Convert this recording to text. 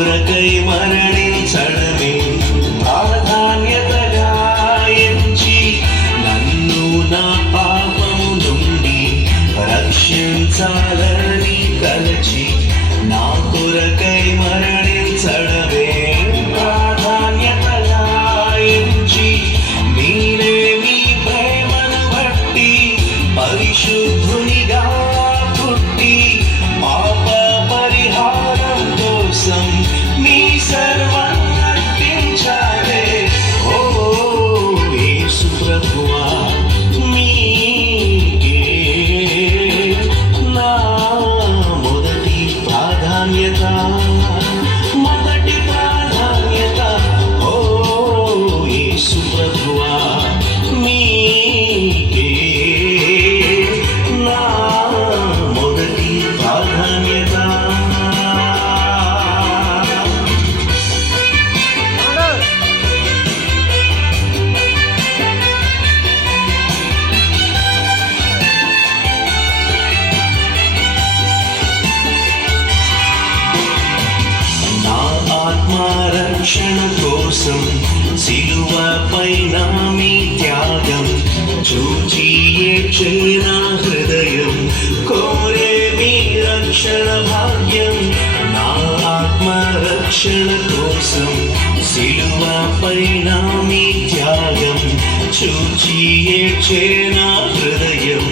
కొరకై మరణించడమే ప్రాధాన్యతగా ఎంచి నన్ను నా పాపము నుండి రక్షించాలని తలచి నా కొరకై మరణించడమే ప్రాధాన్యతగా ఎంచి మీరే మీ ప్రేమను బట్టి పరిశుద్ధునిగా పుట్టి పాప పరిహారం కోసం మీ సర్వమర్పించారే. ఓ యేసు ప్రభువా, మీకే నా మొదటి ప్రాధాన్యత. ఓ యేసు ప్రభువా, మీకే నా మొదటి ప్రాధాన్యత. రక్షణ కోసం సిలువపై మీ త్యాగం చూచి ఏడ్చే నా హృదయం కోరే మీ రక్షణ భాగ్యం. నా ఆత్మరక్షణ కోసం సిలువపై మీ త్యాగం చూచి ఏడ్చే నా హృదయం